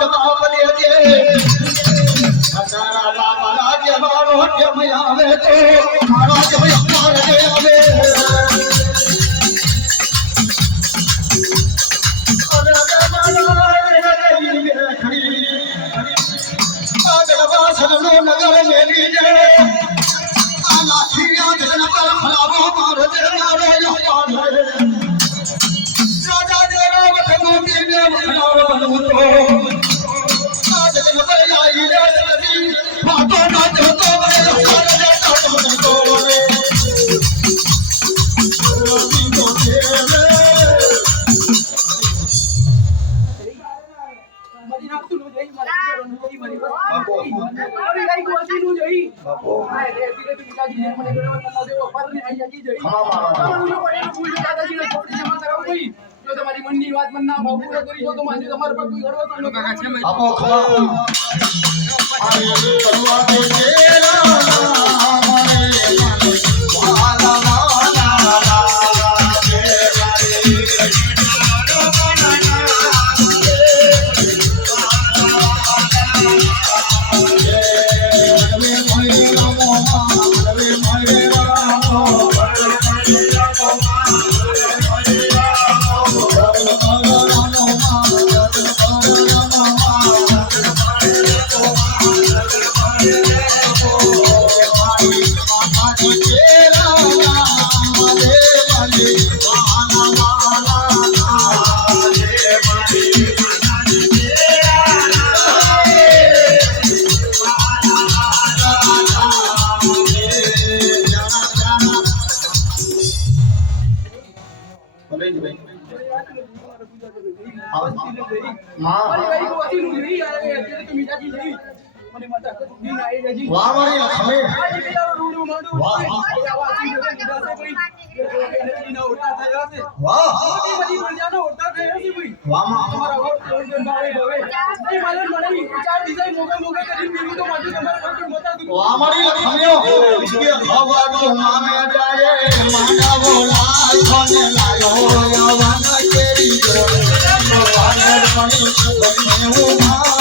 જવાબ દેજે તારા બાબા જવાબ કેમ આવે તો મારા જવાબ આવે નગર મેલી જે આ લાઠીયા જન પર ખલાવો મારે નારે રાજા દેરા વખનો દીને ખલાવો બનવું તો આ જન પર આઈ રે નદી વાતો ના જતો રે તો રે રોટી તો છે રે મરી નાખતું નો જઈ મારી બાપો અરે ગાઈ કો અજી નું જઈ બાપો આ રે ધીરે ધીરે કાજી મને ગળવા તલા દેવો પર ને આઈ જાજી જઈ હા મારું પડે ભૂલ દાદાજી ને છોડી જમા કરાવ કોઈ જો તમારી મનની વાત મન ના ભાવ પૂરો કરી છો તો માનજો તમાર પર કોઈ ગળવા તો કાકા છે બાપો ખવા આ કરવા દે તેરા મારે વાલા વાલા वाह मारी लखमे वाह वाह वाह मां हमारा और भावे नहीं मालूम नहीं चार डिजाइन मोगा मोगा करी मेरू तो माजू तुम्हारा घर बता दो वाह मारी लखमियो इसके भगवान मामे जाए माना बोला खाने लायो यावन तेरी जो वानर मणि वो